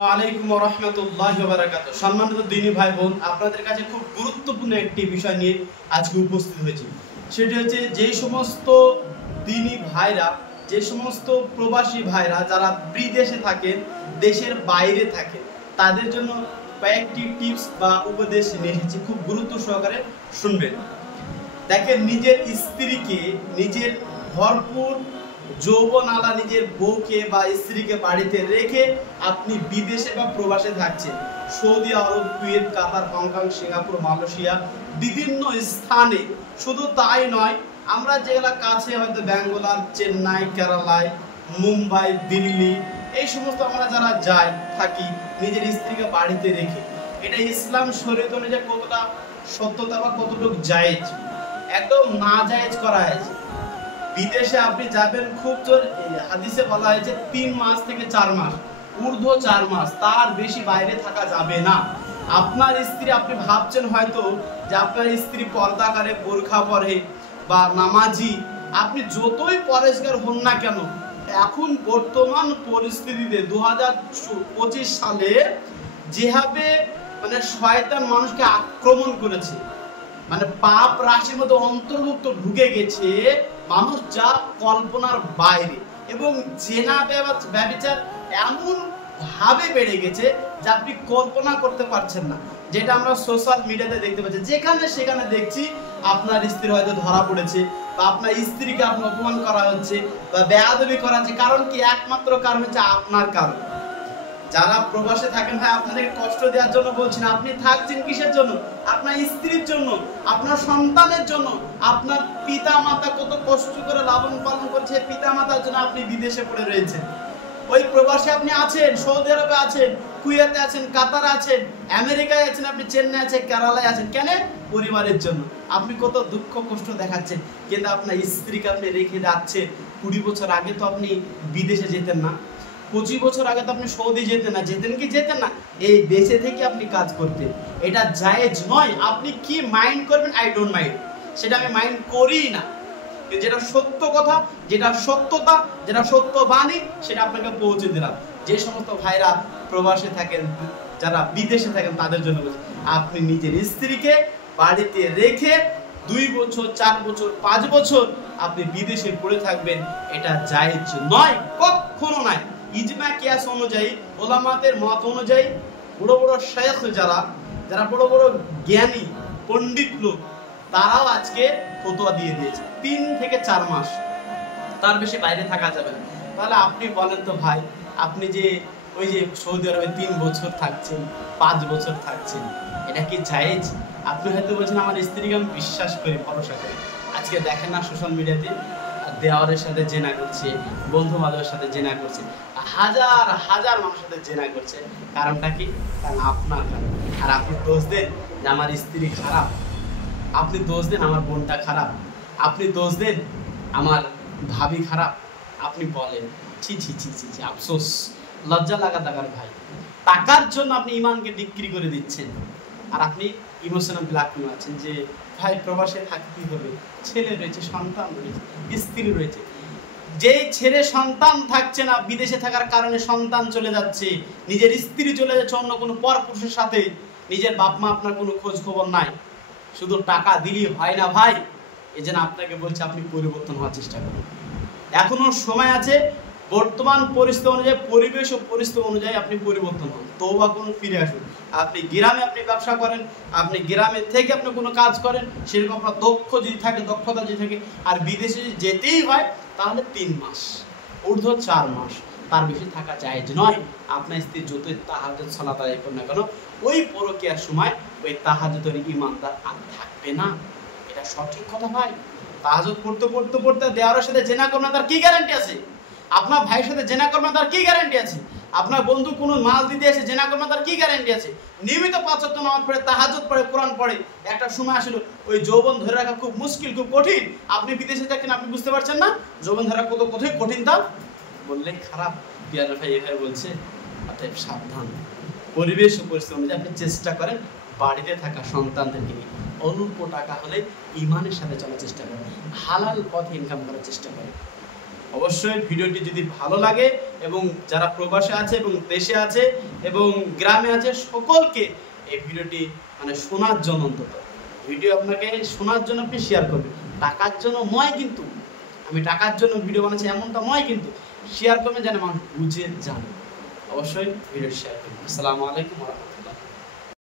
ওয়ালাইকুম রাহমাতুল্লাহি ওয়া বারাকাতুহু। সম্মানিত দিনী ভাই বোন, আপনাদের কাছে খুব গুরুত্বপূর্ণ একটি বিষয় নিয়ে আজকে উপস্থিত হয়েছি। সেটি হচ্ছে যে সমস্ত দিনী ভাইরা, যে সমস্ত প্রবাসী ভাইরা যারা বিদেশে থাকেন, দেশের বাইরে থাকেন, তাদের জন্য কয়েকটি টিপস বা উপদেশ নিয়ে এসেছি, খুব গুরুত্ব সহকারে শুনবেন। দেখেন, নিজের স্ত্রীকে, নিজের ভরপুর যৌবনালা নিজের বউকে বা স্ত্রীকে বাড়িতে রেখে আপনি বিদেশে বা প্রবাসে থাকছেন। সৌদি আরব, কুয়েত, কাতার, হংকং, সিঙ্গাপুর, মালয়েশিয়া, বিভিন্ন স্থানে। শুধু তাই নয়, আমরা যেগুলা কাছে হয়তো ব্যাঙ্গালোর, চেন্নাই, কেরালায়, মুম্বাই, দিল্লি, এই সমস্ত আমরা যারা যাই থাকি নিজের স্ত্রীকে বাড়িতে রেখে, এটা ইসলাম শরীয়ত অনুযায়ী কতটা সত্যতা বা কতটুকু জায়েজ? একদম না জায়েজ করা হয়েছে। বিদেশে আপনি যাবেন, খুব জোর হাদিসে বলা হয়েছে 3 মাস থেকে 4 মাস, ঊর্ধ্ব 4 মাস, তার বেশি বাইরে থাকা যাবে না। আপনার স্ত্রী, আপনি ভাবছেন হয়তো যে আপনার স্ত্রী পর্দা করে, বোরখা পরে বা নামাজি, আপনি যতই পরেশগার হন না কেন, এখন বর্তমান পরিস্থিতিতে 2025 সালে যেভাবে শয়তান মানুষকে আক্রমণ করেছে, পাপ রাশির মধ্যে অন্তর্ভুক্ত ঢুকে গেছে, মানুষ যা কল্পনার বাইরে। এবং জেনা ব্যভিচার এমন ভাবে বেড়ে গেছে যা আপনি কল্পনা করতে পারছেন না, যেটা আমরা সোশ্যাল মিডিয়াতে দেখতে পাচ্ছি। যেখানে সেখানে দেখছি আপনার স্ত্রী হয়তো ধরা পড়েছে, বা আপনার স্ত্রীকে আপনার অপমান করা হচ্ছে বা বেয়াদবি করা হচ্ছে। কারণ কি? একমাত্র কারণ হচ্ছে আপনার কারণ। যারা প্রবাসে থাকেন ভাই, আপনাদেরকে কষ্ট দেওয়ার জন্য বলছি না। আপনি থাকছেন কিসের জন্য? আপনার স্ত্রীর জন্য, আপনার সন্তানের জন্য। আপনার পিতা মাতা কত কষ্ট করে লালন পালন করছে, পিতা মাতার জন্য আপনি বিদেশে পড়ে রয়েছেন। ওই প্রবাসে আপনি আছেন, সৌদি আরবে আছেন, কুয়েতে আছেন, কাতারে আছেন, আমেরিকায় আছেন, আপনি চেন্নাই আছেন, কেরালায় আছেন। কেন? পরিবারের জন্য। আপনি কত দুঃখ কষ্ট দেখাচ্ছেন, কিন্তু আপনার স্ত্রীকে আপনি রেখে যাচ্ছেন। 20 বছর আগে তো আপনি বিদেশে যেতেন না, 25 বছর আগে তো আপনি সৌদি যেতেন না। যেতেন না, এই দেশে থেকে আপনি কাজ করতেন। এটা জায়েজ নয়। আপনি কি মাইন্ড করবেন, আই ডোন্ট মাইন্ড, সেটা আমি মাইন্ড করি না। যেটা সত্য কথা, যেটা সত্যতা, যেটা সত্য বাণী, সেটা আপনাকে পৌঁছে দিলাম। যে সমস্ত ভাইরা প্রবাসে থাকেন, যারা বিদেশে থাকেন, তাদের জন্য বলছি, আপনি নিজের স্ত্রীকে বাড়িতে রেখে 2 বছর, 4 বছর, 5 বছর আপনি বিদেশে পড়ে থাকবেন, এটা জায়েজ নয়, কখনো নয়। ইজমা কিয়াস অনুযায়ী, ওলামাদের মত অনুযায়ী, বড় বড় শেখ যারা বড় বড় জ্ঞানী পণ্ডিত লোক, তারাও আজকে ফতোয়া দিয়ে দিয়েছে 3 থেকে 4 মাস, তার বেশি বাইরে থাকা যাবে না। তাহলে আপনি বলেন তো ভাই, আপনি যে ওই যে সৌদি আরবে 3 বছর থাকছেন, 5 বছর থাকছেন, এটা কি জায়েজ? আপনি হয়তো বলছেন আমার স্ত্রীকে আমি বিশ্বাস করি, ভরসা করি। আজকে দেখেন না সোশ্যাল মিডিয়াতে দেওয়ারের সাথে জেনা করছে, বন্ধু বান্ধবের সাথে জেনা করছে, হাজার হাজার মানুষের সাথে জেনা করছে। কারণটা কি? কারণ আপনার কারণ। আর আপনি দোষ দেন যে আমার স্ত্রী খারাপ, আপনি দোষ দেন আমার বোনটা খারাপ, আপনি দোষ দেন আমার ভাবি খারাপ। আপনি বলেন, ছি ছি ছি ছি ছি, আফসোস, লজ্জা লাগা দাগার ভাই। টাকার জন্য আপনি ইমানকে বিক্রি করে দিচ্ছেন, আর আপনি ইমোশনাল ব্ল্যাকমেল আছেন যে ভাই প্রবাসে থাকতেই হবে, ছেলে রয়েছে, সন্তান রয়েছে, স্ত্রী রয়েছে। যেই ছেলে সন্তান থাকছে না, বিদেশে থাকার কারণে সন্তান চলে যাচ্ছে, নিজের স্ত্রী চলে যাচ্ছে অন্য কোনো পরপুরুষের সাথে, নিজের বাপ মা আপনার কোনো খোঁজ খবর নাই, শুধু টাকা দিলেই হয় না ভাই। এই জন্য আপনাকে বলছি, আপনি পরিবর্তন হওয়ার চেষ্টা করুন, এখনো সময় আছে। বর্তমান পরিস্থিতি অনুযায়ী, পরিবেশ ও পরিস্থিতি অনুযায়ী আপনি পরিবর্তন হন, তওবা করুন, ফিরে আসুন। আপনি গ্রামে আপনি ব্যবসা করেন, আপনি গ্রামে থেকে আপনি কোনো কাজ করেন, সেরকম আপনার দক্ষতা যদি থাকে, আর বিদেশে যেতেই হয় তাহলে 3 মাস, ঊর্ধ্ব 4 মাস, তার বেশি থাকা জায়েজ নয়। আপনার স্ত্রী যতই তাহাজ্জুদ সালাত আদায় করুন না কেন, ওই পরকীয়ার সময় ওই তাহাজ্জুদের ইমানদার আর থাকবে না। এটা সঠিক কথা ভাই। তাহাজ্জুদ পড়তে দেওয়ারের সাথে জেনা করবেন, তার কি গ্যারান্টি আছে? আপনার ভাইয়ের সাথে জেনা করবেন, তার কি গ্যারান্টি আছে? আপনার বন্ধু কোনো মাল দিতে এসে জেনা করবেন, তার কি গ্যারান্টি আছে? নিয়মিত 5 ওয়াক্ত নামাজ পড়ে, তাহাজ্জুদ পড়ে, কোরআন পড়ে, একটা সময় আসলে ওই যৌবন ধরে রাখা খুব মুশকিল, খুব কঠিন। আপনি বিদেশে থাকেন, আপনি বুঝতে পারছেন না যৌবন ধরে রাখা কত কঠিন। তা বললে খারাপ, পিয়ার ভাই এভাবে বলছে। অতএব সাবধান, পরিবেশ ও পরিস্থিতি অনুযায়ী আপনি চেষ্টা করেন বাড়িতে থাকা সন্তানদেরকে নিয়ে। অল্প টাকা হলে ইমানের সাথে চলার চেষ্টা করেন, হালাল পথে ইনকাম করার চেষ্টা করেন। অবশ্যই ভিডিওটি যদি ভালো লাগে এবং যারা প্রবাসে আছে এবং দেশে আছে এবং গ্রামে আছে সকলকে এই ভিডিওটি মানে শোনার জন্য, অন্তত ভিডিও আপনাকে শোনার জন্য আপনি শেয়ার করবেন, টাকার জন্য নয় কিন্তু, আমি টাকার জন্য ভিডিও বানাচ্ছি এমনটা নয় কিন্তু, শেয়ার করবেন যেন মানুষ বুঝে জানে। অবশ্যই ভিডিও শেয়ার করবেন। আসসালামু আলাইকুম ওয়া রাহমাতুল্লাহ।